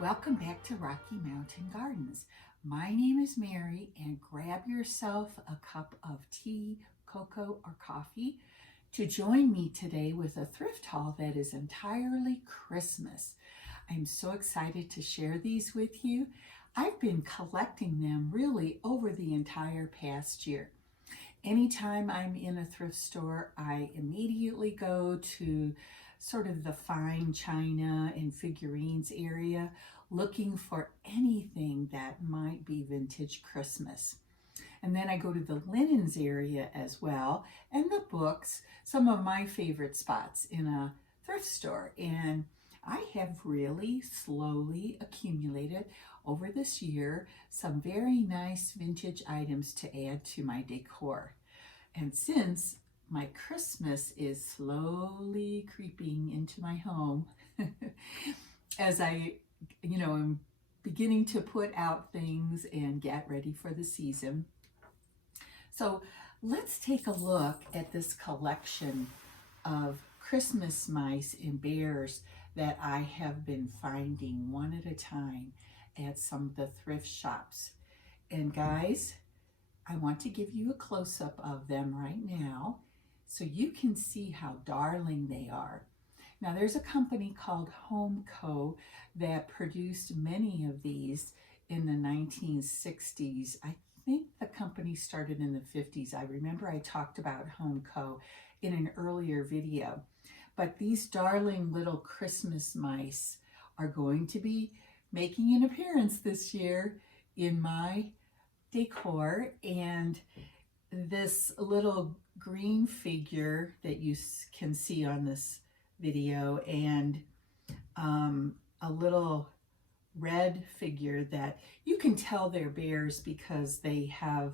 Welcome back to Rocky Mountain Gardens. My name is Mary, and grab yourself a cup of tea, cocoa, or coffee to join me today with a thrift haul that is entirely Christmas. I'm so excited to share these with you. I've been collecting them really over the entire past year. Anytime I'm in a thrift store, I immediately go to sort of the fine china and figurines area looking for anything that might be vintage Christmas. And then I go to the linens area as well, and the books, some of my favorite spots in a thrift store. And I have really slowly accumulated over this year some very nice vintage items to add to my decor. And since my Christmas is slowly creeping into my home, as I, am beginning to put out things and get ready for the season. So let's take a look at this collection of Christmas mice and bears that I have been finding one at a time at some of the thrift shops. And guys, I want to give you a close-up of them right now so you can see how darling they are. Now there's a company called Home Co. that produced many of these in the 1960s. I think the company started in the 50s. I remember I talked about Home Co. in an earlier video. But these darling little Christmas mice are going to be making an appearance this year in my decor, and this little green figure that you can see on this video and a little red figure that you can tell they're bears because they have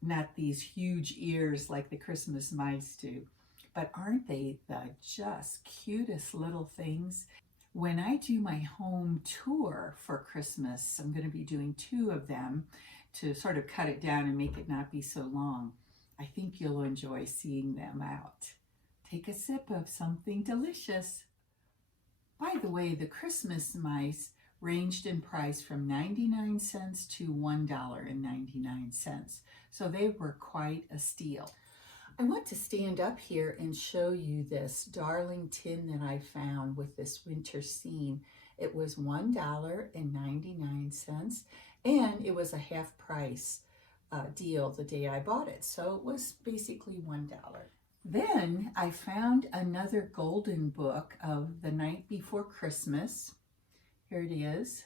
not these huge ears like the Christmas mice do. But aren't they the just cutest little things? When I do my home tour for Christmas, I'm going to be doing 2 of them to sort of cut it down and make it not be so long. I think you'll enjoy seeing them out. Take a sip of something delicious. By the way, the Christmas mice ranged in price from 99 cents to $1.99. So they were quite a steal. I want to stand up here and show you this darling tin that I found with this winter scene. It was $1.99 and it was a half price deal the day I bought it. So it was basically $1. Then I found another golden book of The Night Before Christmas. Here it is.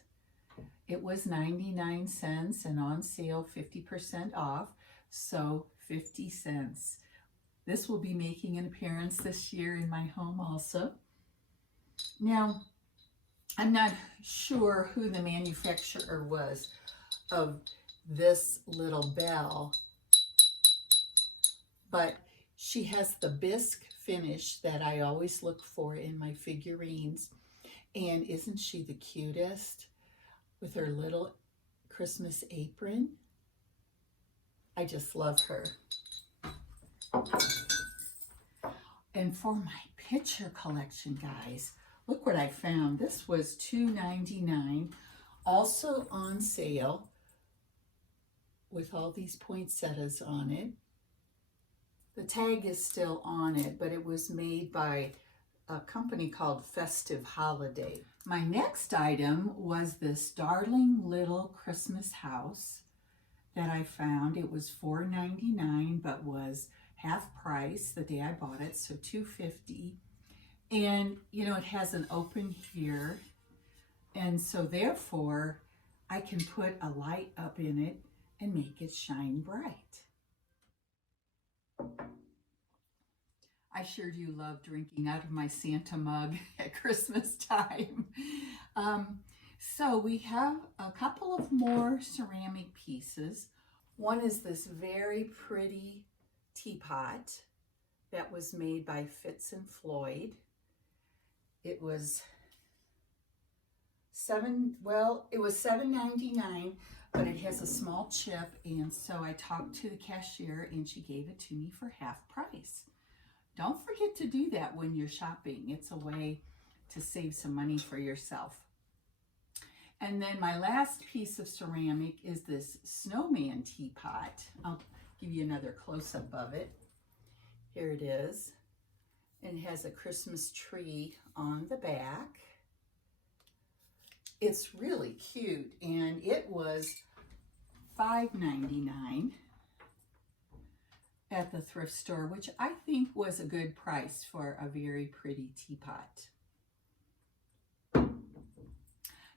It was 99 cents and on sale 50% off, so 50 cents. This will be making an appearance this year in my home also. Now, I'm not sure who the manufacturer was of this little bell, but she has the bisque finish that I always look for in my figurines. And isn't she the cutest with her little Christmas apron? I just love her. And for my picture collection, guys, look what I found. This was $2.99, also on sale with all these poinsettias on it. The tag is still on it, but it was made by a company called Festive Holiday. My next item was this darling little Christmas house that I found. It was $4.99, but was half price the day I bought it, so $2.50. And it has an open here, and so therefore I can put a light up in it and make it shine bright. I sure do love drinking out of my Santa mug at Christmas time. So we have a couple of more ceramic pieces. One is this very pretty teapot that was made by Fitz and Floyd. It was $7.99, but it has a small chip, and so I talked to the cashier and she gave it to me for half price. Don't forget to do that when you're shopping. It's a way to save some money for yourself. And then my last piece of ceramic is this snowman teapot. I'll give you another close-up of it. Here it is. And it has a Christmas tree on the back. It's really cute, and it was $5.99 at the thrift store, which I think was a good price for a very pretty teapot.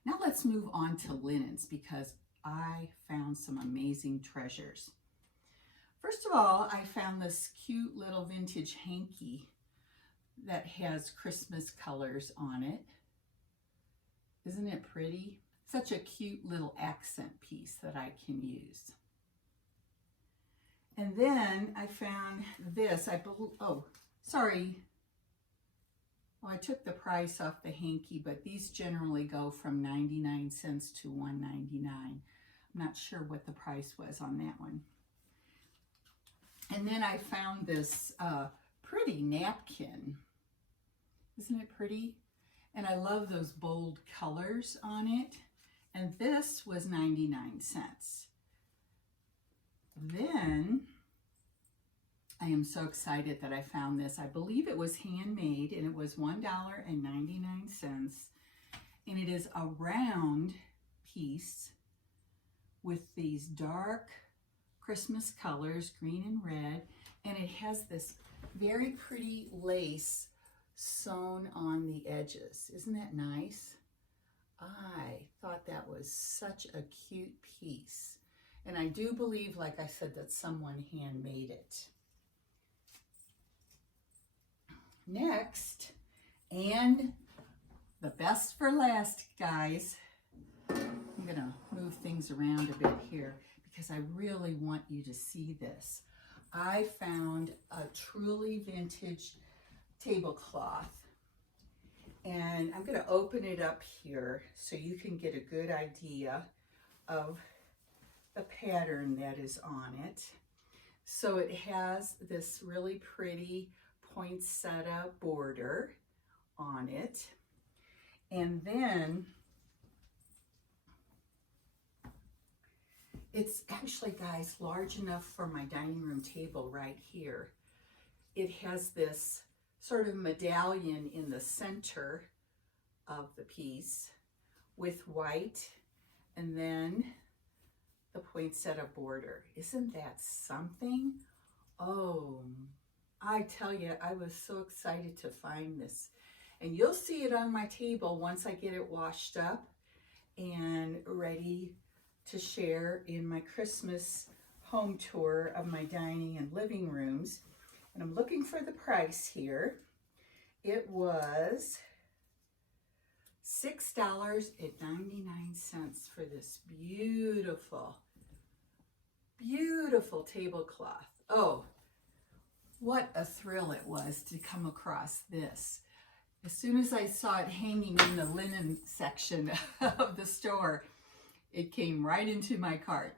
Now let's move on to linens, because I found some amazing treasures. First of all, I found this cute little vintage hanky that has Christmas colors on it. Isn't it pretty? Such a cute little accent piece that I can use. And then I found this. I took the price off the hanky, but these generally go from 99 cents to $1.99. I'm not sure what the price was on that one. And then I found this pretty napkin. Isn't it pretty? And I love those bold colors on it. And this was 99 cents. Then I am so excited that I found this. I believe it was handmade, and it was $1.99. And it is a round piece with these dark Christmas colors, green and red. And it has this very pretty lace sewn on the edges. Isn't that nice? I thought that was such a cute piece. And I do believe, like I said, that someone handmade it. Next, and the best for last, guys, I'm gonna move things around a bit here because I really want you to see this. I found a truly vintage tablecloth, and I'm going to open it up here so you can get a good idea of the pattern that is on it. So it has this really pretty poinsettia border on it, and then it's actually, guys, large enough for my dining room table right here. It has this sort of medallion in the center of the piece with white, and then the poinsettia border. Isn't that something? Oh, I tell you, I was so excited to find this. And you'll see it on my table once I get it washed up and ready to share in my Christmas home tour of my dining and living rooms. And I'm looking for the price here. It was $6.99 for this beautiful, beautiful tablecloth. Oh, what a thrill it was to come across this. As soon as I saw it hanging in the linen section of the store, it came right into my cart.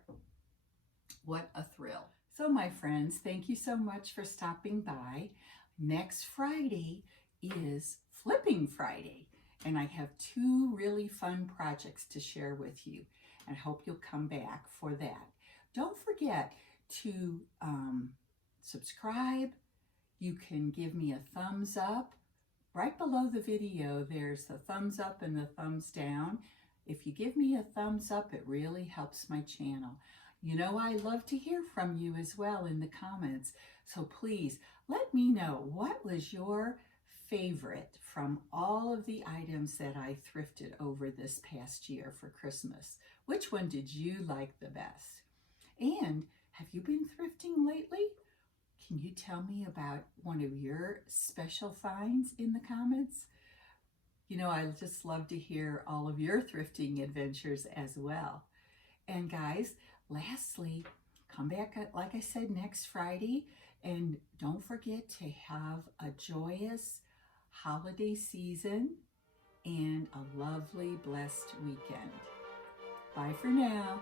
What a thrill. So my friends, thank you so much for stopping by. Next Friday is Flipping Friday, and I have 2 really fun projects to share with you. And I hope you'll come back for that. Don't forget to subscribe. You can give me a thumbs up. Right below the video, there's the thumbs up and the thumbs down. If you give me a thumbs up, it really helps my channel. You know, I love to hear from you as well in the comments. So please let me know, what was your favorite from all of the items that I thrifted over this past year for Christmas? Which one did you like the best? And have you been thrifting lately? Can you tell me about one of your special finds in the comments? You know, I just love to hear all of your thrifting adventures as well. And guys, lastly, come back, like I said, next Friday. And don't forget to have a joyous holiday season and a lovely, blessed weekend. Bye for now.